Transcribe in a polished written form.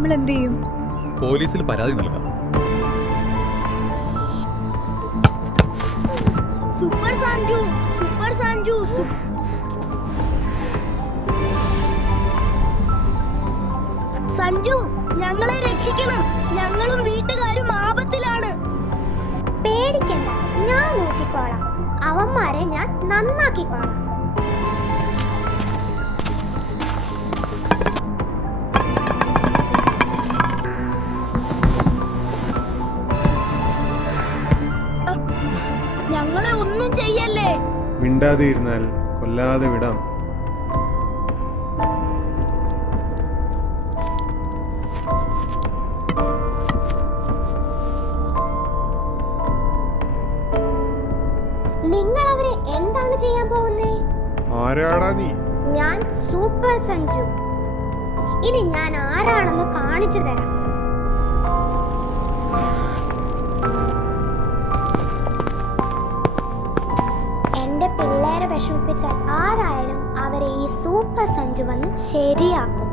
നമ്മൾ എന്ത് ചെയ്യും? പോലീസിൽ പരാതി നൽകാം. Super Sanju, super Sanju. സഞ്ജു, ഞങ്ങളെ രക്ഷിക്കണം. ഞങ്ങളും വീട്ടുകാരും ആപത്തിലാണ്. പേടിക്കണ്ട, ഞാൻ നോക്കിക്കോളാം. അവന്മാരെ ഞാൻ നന്നാക്കിക്കോളാം. ഞങ്ങളെ ഒന്നും ചെയ്യല്ലേ. മിണ്ടാതെ ഇരുന്നാൽ കൊല്ലാതെ വിടാം. നിങ്ങൾ അവരെ എന്താണ് ചെയ്യാൻ പോകുന്നേ? ആരാടാ നീ? ഞാൻ സൂപ്പർ സഞ്ജു. ഇനി ഞാൻ ആരാണെന്ന് കാണിച്ചു തരാം. എന്റെ പിള്ളേരെ വിഷമിപ്പിച്ചാൽ ആരായാലും അവരെ ഈ സൂപ്പർ സഞ്ജു വന്ന് ശരിയാക്കും.